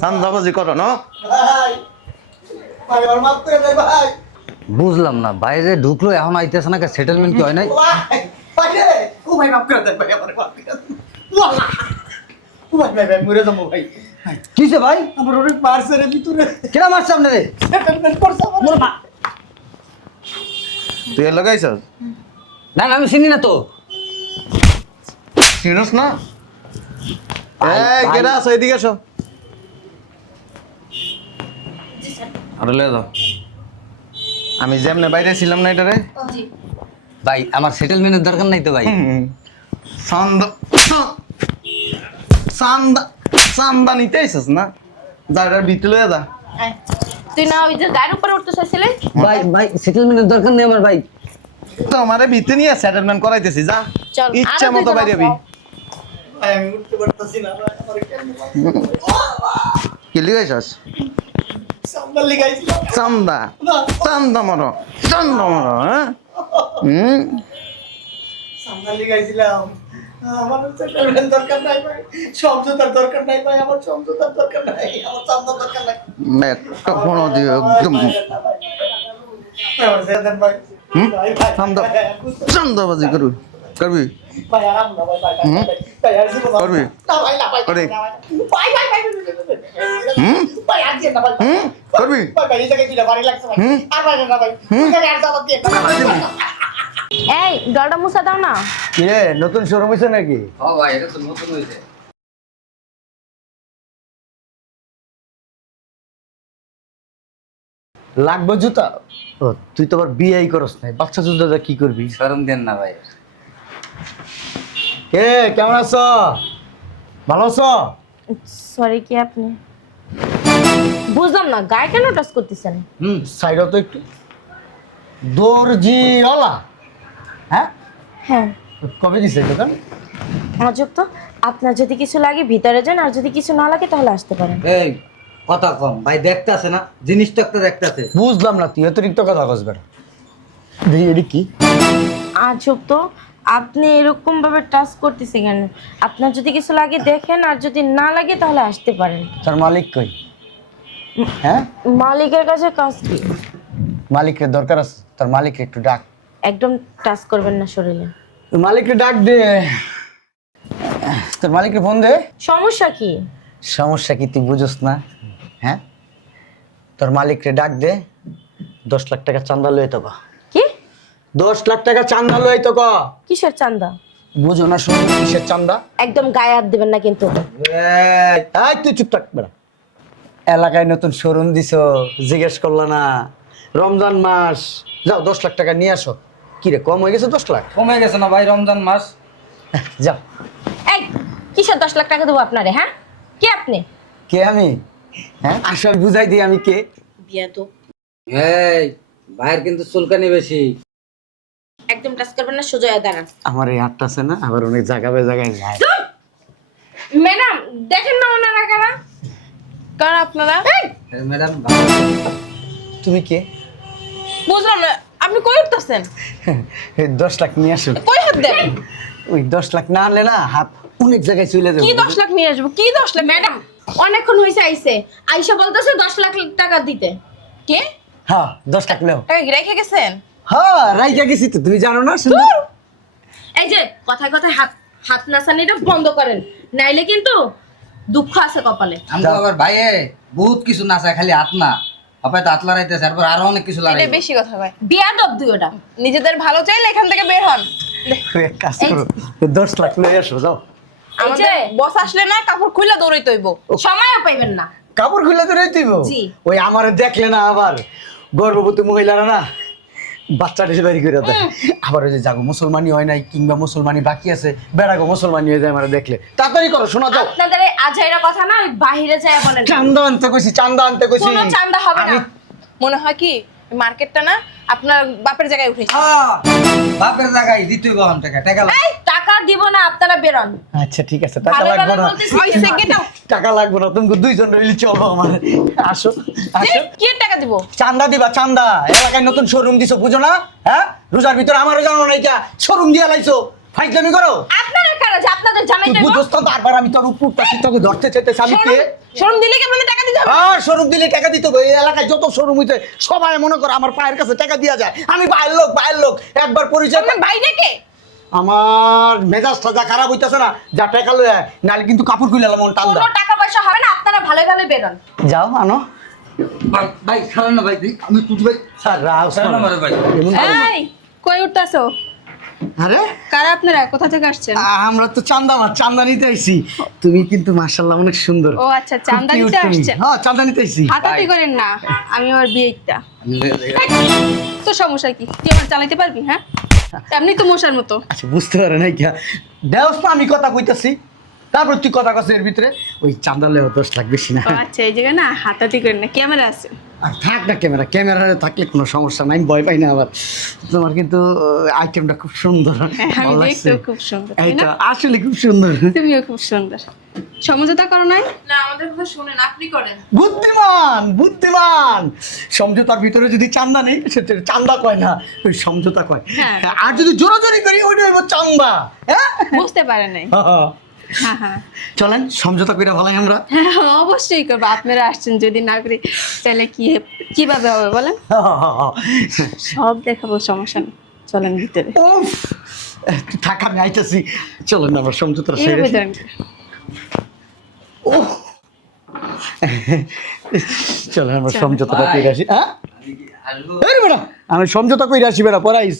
চান্দাবাজি করো না বুঝলাম না, বাইরে ঢুকলো এখন আইতেছে না, সেটেলমেন্ট কি হয় নাই? কিসে ভাই? আমার অনেক মারছে রে ভিতরে। কেনা মারছে আপনারে? তুই এর লাগাইছস? না না, আমি চিনি না তো। চিনস না? এই কেডা আছো, এদিকে এসো। আরে লে দাও। আমি যেমনে বাইরে ছিলাম না এটারে। ভাই আমার সেটেলমেন্টের দরকার নাই তো ভাই। চান্দা চান্দা চান্দা নিতে আইসস না? যার ভিতরে লয়ে যা। তুই না ওই যে গাড়ির উপরে উঠতে চাইছিলে? ভাই ভাই সেটেলমেন্টের দরকার নেই আমার ভাই। তোমারে ভিতরে নিয়ে সেটেলমেন্ট করাইতেছি, যা চল, ইচ্ছা আরো মতো দুইজন বাইরে আছে। যাবি। ভাই আমি উঠতে পারতাছি না ভাই, আমার কেন কি লিগাইছস? সাম্বাল লাগাইছিলাম চান্দা না। চান্দা মারো, চান্দা মারো, হ্যাঁ? সাম্বাল লাগাইছিলাম। আমার সেটেলমেন্ট দরকার নাই ভাই, সমঝোতার দরকার নাই ভাই, আমার সমঝোতার দরকার নাই, আমার চান্দা দরকার নাই। একটা ফোন দিও একদম। আমার সেটেলমেন্ট ভাই। ভাই ভাই চান্দা চান্দাবাজি করবি করবি ভাই আরাম না ভাই, ভাই ভাই আর জীবন করবি না ভাই, না ভাই করে। ভাই ভাই ভাই ভাই আর দিয়ে না ভাই করবি ভাই ভাই এই জায়গায় দিলে ভারী লাগছে ভাই, আর ভাই না ভাই আর দাও দিয়ে এই গাড়িটা মুছা দাও না। কি রে, নতুন শোরুম হইছে নাকি? ও ভাই এটা তো নতুন হইছে। লাগবে জুতা? ও তুই তো আবার বিয়েই করস নাই, বাচ্চা জুতা কি করবি? শরম দেন না ভাই। কে কেমন আছো? ভালো আছো? সরি, কি আপনি? বুঝলাম না, গায়ে কেন টাচ করতেছেন? সাইডও তো একটু দর্জিওয়ালা। হ্যাঁ, হ্যাঁ কবে দিছে দোকান? আজব তো, আপনার যদি কিছু লাগে ভিতরে যান, আর যদি কিছু না লাগে তাহলে আসতে পারেন। এই কথা কম ভাই, দেখতে আছে না জিনিস তো একটা দেখতে আছে। বুঝলাম না, তুই অতিরিক্ত কথা কসবে না। দেখি এটি কি? আজব তো, আপনি এরকম ভাবে টাচ করতেছে কেন? আপনার যদি কিছু লাগে দেখেন, আর যদি না লাগে তাহলে আসতে পারেন। তোর মালিক কই? হ্যাঁ, মালিকের কাছে কাজ কি? মালিকের দরকার আছে, তোর মালিককে একটু ডাক। একদম টাচ করবেন না শরীরে। তোর মালিককে ডাক দে, তোর মালিককে ফোন দে। সমস্যা কি? সমস্যা কি তুই বুঝোস না? হ্যাঁ, তোর মালিককে ডাক দে, 10 লাখ টাকা চান্দা লই তো। কি? 10 লাখ টাকা চান্দা লই তো। কিসের চান্দা? বুঝো না শুধু কিসের চান্দা? একদম গায়ে হাত দিবেন না কিন্তু। এই তুই চুপ থাক বেড়া। এলাকায় নতুন শোরুম দিছো, জিজ্ঞেস করলা না? রমজান মাস, যাও 10 লাখ টাকা নিয়ে আসো। কি রে, কম হয়ে গেছে 10 লাখ? কমে গেছে না ভাই রমজান মাস? যাও। এই কিসের 10 লাখ টাকা দেবো আপনারে? হ্যাঁ, কে আপনি? কে আমি? হ্যাঁ, আসল বুঝাই দিই আমি কে। বিয়া তো এই ভাইয়ের কিন্তু চুলকানি বেশি। একদম টাচ করবেন না, সোজা হয়ে দাঁড়ান। আমার এই হাতটা আছে না, আবার অনেক জায়গায় জায়গায় যায়। ম্যাডাম দেখেন না ওনারা কারা? কারা আপনারা? ম্যাডাম তুমি কে? বুঝলাম না, আপনি কই উঠতেছেন? এই 10 লাখ নিয়ে আসো। কই হাত দেন? ওই 10 লাখ না আনলে না হাত অনেক জায়গায় চলে যাবে। কি 10 লাখ নিয়ে আসবো? কি 10 লাখ? ম্যাডাম অনেকক্ষণ হইছে আইছে, আইসা বলতেছে 10 লাখ টাকা দিতে। কে? হ্যাঁ, 10 লাখ নাও। টাকা কি রেখে গেছেন? হ্যাঁ, রাইখা গেছি তো, তুমি জানো না? শুনো, এই যে কথায় কথায় হাত হাত নাচানিটা বন্ধ করেন, নাইলে কিন্তু দুঃখ আছে কপালে। আমগো আবার ভাইয়ে বহুত কিছু না চায়, খালি হাত না আপনি তো হাত লড়াইতেছে, তারপর আরো অনেক কিছু লড়াই। এটা বেশি কথা ভাই। বিয়াদব দুই ওটা। নিজেদের ভালো চাইলে এখান থেকে বের হন। এক কাজ করো, 10 লাখ লয়ে আসো, যাও। আমাদের বস আসলে না কাপড় খুলে দৌড়াইতে হইব। সময়ও পাইবেন না। কাপড় খুলে তো রইতেইব। জি। ওই আমারে দেখলে না আবার গর্ভবতী মহিলারা না বাচ্চা ডেলিভারি করে দেয়। আবার ওই যে জাগো মুসলমানি হয় নাই, কিংবা মুসলমানি বাকি আছে, বেড়াগো মুসলমানি হয়ে যায় আমারে দেখলে। তাড়াতাড়ি করো, শোনা যাও। আপনাদের এই আজাইরা কথা না ওই বাহিরে যায় বলেন। চান্দা আনতে কইছি, চান্দা আনতে কইছি। কোনো চান্দা হবে না। মনে হয় কি মার্কেটটা না আপনার বাপের জায়গায় উঠেছে। হ্যাঁ, বাপের জায়গায় দিতেই বহন টাকা টাকা লাগবে। এই টাকা দিব না, আপনারা বেরোন। আচ্ছা ঠিক আছে, টাকা ভালো লাগবে ভালো না। বলতেছি। ওই সেকেন্ড টাকা লাগবে না, তুমি দুইজন রইলি চলো আমার। আসো আসো। কি টাকা দিব? চান্দা দিবা, চান্দা। এলাকায় নতুন শোরুম দিছো, বুঝো না? হ্যাঁ, রোজার ভিতরে আমারও জানো না, এটা শোরুম দিয়া লাইছো। ফাইজলামি করো। আপনারা কারা যে আপনাদের জানাই তুই দেব? বুঝছ তো, বারবার আমি তোর উপর তোকে ধরতে চাইতেছি, আমি কে? শোরুম দিলে কি আপনাদের টাকা দিতে হবে? শোরুম দিলে টাকা দিতে হবে। এই এলাকায় যত শোরুম হইতে সবাই মনে করে আমার পায়ের কাছে টাকা দিয়া যায়। আমি বাইরের লোক একবার পরিচয় আপনার বাইরে কে? আমার মেজাজটা যা খারাপ হইতাছে না, যা টাকা লয়ে আয়, নাহলে কিন্তু কাপড় খুলে এলাম টান কোনো টাকা পয়সা হবে না, আপনারা ভালো ভালো বেরোন। যাও আনো। ভাই ভাই ছাড়েন না ভাই, আমি তুই ভাই স্যার রাও ছাড়েন না ভাই। এই কই উঠতাছো? আরে কারা আপনারা? কোথা থেকে আসছেন? আমরা তো চান্দা নিতে আইছি। তুমি কিন্তু মাশাআল্লাহ অনেক সুন্দর। ও আচ্ছা, চাঁদা খুব নিতে cute তুমি। আসছেন? হ্যাঁ চান্দা নিতে আইছি। হাতাহাতি করেন না, আমি আমার বিয়েটা। তো সমস্যা কি? তুই আমার চালাইতে পারবি? হ্যাঁ, এমনি তো মশার মতো। আচ্ছা বুঝতে পারে নাই কি দেওস না, আমি কথা কইতাছি তারপর তুই কথা কস এর ভিতরে ওই চান্দা লেও 10 লাখ বেশি না। ও আচ্ছা, এই জায়গায় না হাতাহাতি করেন না, ক্যামেরা আছে। আর থাক না ক্যামেরা থাকলে কোনো সমস্যা নাই, আমি ভয় পাই না। আবার তোমার কিন্তু আইটেমটা খুব সুন্দর, আমি ভালো দেখতেও লাগছে। খুব সুন্দর, তাই না? এইটা আসলে খুব সুন্দর। তুমিও খুব সুন্দর। সমঝোতা করো নাই? না, আমাদের কথা শুনেন, আপনি করেন। বুদ্ধিমান সমঝোতার ভিতরে যদি চান্দা নেই সেটা চান্দা কয় না, ওই সমঝোতা কয়। হ্যাঁ। আর যদি জোরাজোরি করি ওইটা হইব চান্দা। হ্যাঁ বুঝতে পারে নাই। হ্যাঁ হ্যাঁ চলেন সমঝোতা কইরা ভালাই আমরা। হ্যাঁ, অবশ্যই করবো। আপনারা আসছেন, যদি না করি তাহলে কিভাবে হবে বলেন? সব দেখাবো, সমস্যা নেই, চলেন ভিতরে। উফ, থাক আমি আইতাছি। চলেন আমরা সমঝোতা এইভাবে যান। চলেন আমরা সমঝোতাটা কইরা আসি। হ্যাঁ আসবো এই বেটা, আমি সমঝোতা কইরা আসি বেটা, পরাইস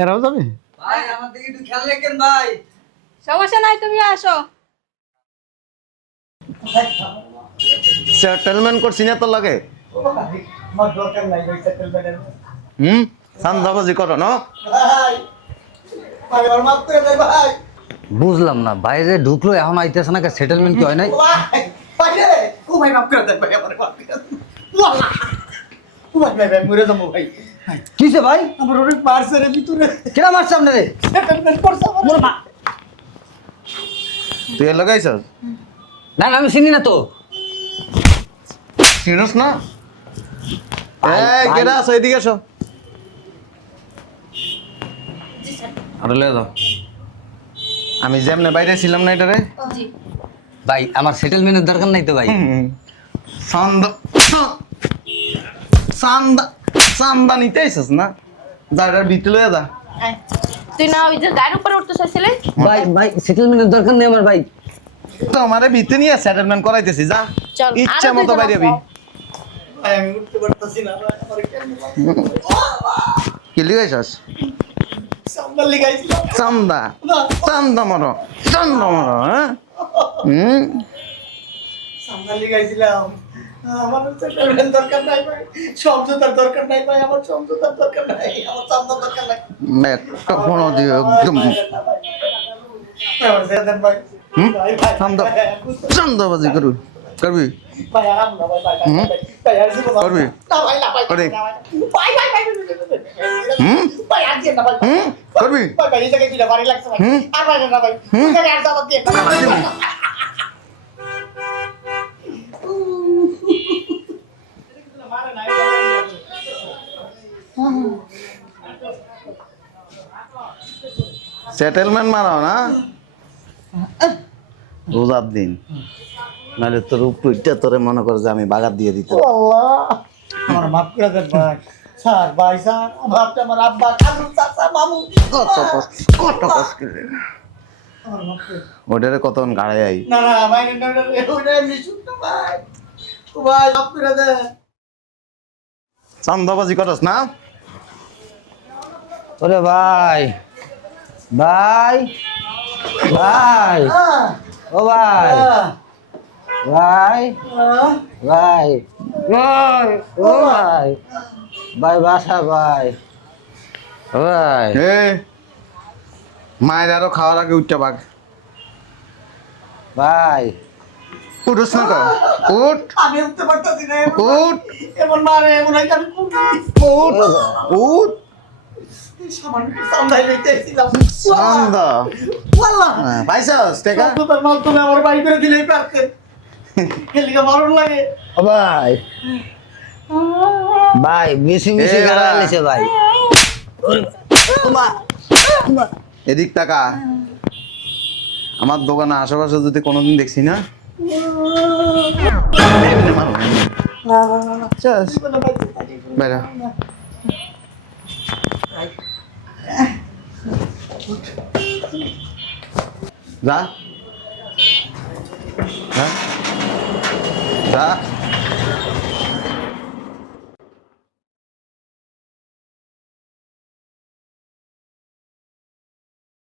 এরাও যাবে। ভাই, আমার দিকে একটু খেয়াল রাখেন ভাই। সমস্যা নাই, তুমি আসো। সেটেলমেন্ট করছি না তোর লাগে? আমার দরকার নাই ওই সেটেলমেন্টের। চান্দাবাজি করো না? ভাই ভাই আমার মাফ করে দে ভাই। বুঝলাম না, বাইরে ঢুকলো এখন আইতেছে না, সেটেলমেন্ট কি হয় নাই? ভাই ভাই রে, ও ভাই মাফ করে দে ভাই, আমার মাফ করে দে। ওয়াল্লাহ ও ভাই মরে যাবো ভাই। ভাই কিসে ভাই? আমার অনেক মারছে রে ভিতরে, কেনা মারছে আপনারে? সেটেলমেন্ট করছে আমার মা। তুই এর লাগাইছস? না না, আমি চিনি না তো। চিনস না? ভাই, এই ভাই। কেডা আছো, এদিকে এসো। আরে লে দাও। আমি যেমনে বাইরে ছিলাম না এটারে, জি। ভাই আমার সেটেলমেন্টের দরকার নাই তো ভাই। চান্দা চান্দা চান্দা নিতে আইসস না? যার ভিতরে লয়ে যা। তুই না ওই যে গায়ের উপরে উঠতে চাইছিলে? ভাই ভাই সেটেলমেন্টের দরকার নেই আমার ভাই। তোমারে ভিতরে নিয়ে সেটেলমেন্ট করাইতেছি, যা চল, ইচ্ছা আরো মতো দুইজন বাইরে যাবি। আসো। ভাই আমি উঠতে পারতাছি না ভাই, আমার কেমন কি লিগাইছস? সামনে লিগাইছিলাম চান্দা না, চান্দা মারো, চান্দা মারো, হ্যাঁ? সামনে লিগাইছিলাম। আমার সেটেলমেন্ট দরকার নাই ভাই, সমঝোতার দরকার নাই ভাই, আমার সমঝোতার দরকার নাই, আমার চান্দার দরকার নাই। একটা ফোন দিও একদম। আমার ছেড়ে দেন ভাই। হুম? ভাই, ভাই, চান্দা ভাই, বুঝতে চান্দাবাজি করবি করবি ভাই, আরাম না ভাই, ভাই, ভাই, হুম? ভাই, ভাই, আর জীবন না। করবি? না ভাই, না ভাই, করে। না ভাই, ভাই, ভাই, ভাই, হুম? ভাই, আর দিয়ে না ভাই, হুম? করবি? ভাই, ভাই, এই জায়গায় দিলে ভারী লাগছে ভাই। হুম? আর ভাই না ভাই, হুম? এই জায়গায় আর দাওয়াত দিয়ে না। সেটেলমেন্ট মারাও না রোজার দিন, নাহলে তোর উপরটা তোরে মনে করে যে আমি বাগাত দিয়ে দিতে। আল্লাহ, আমার মাফ করে দেন ভাই। স্যার, ভাই, স্যার, আমার আপনি আমার আব্বা, কাজু, চাচা, মামু। কত কষ্ট করে আমার মাফ করে দেন। ওটারে কতক্ষণ গাড়াই আই। না, না, ভাই, না, না, না, ওটা এমনি শুন না ভাই। ও ভাই, মাফ করে দেন। চান্দাবাজি করস না? ওরে ভাই ভাই ভাই, আহ, ও ভাই আহ, ভাই আহ, ভাই ভাই, ও ভাই ভাই, বাসা ভাই, ও ভাই এ মায়ের আরো খাওয়ার আগে উঠতে বাঘ ভাই। উঠোস না কর, উঠ আমি উঠতে পারতাছি না, উঠ এমন মারে, এমন হয় যে আমি কোন উঠ উঠ। সামান্য চান্দাই লইতে এসেছিলাম। চান্দা ওয়াল্লাহ, পাইছস টাকা? সত্যতার মাধ্যমে আমার বাড়ি করে দিলেই পারতেন। এলিগা মারণ লাগে। ও ভাই ভাই, বেশি বেশি এ গাড়া বাবা। লেছে ভাই। এদিক টাকা আমার দোকানে আশেপাশে যদি কোনোদিন দেখছি না, এমনি মারো না। চাস বাইরা যা যা যা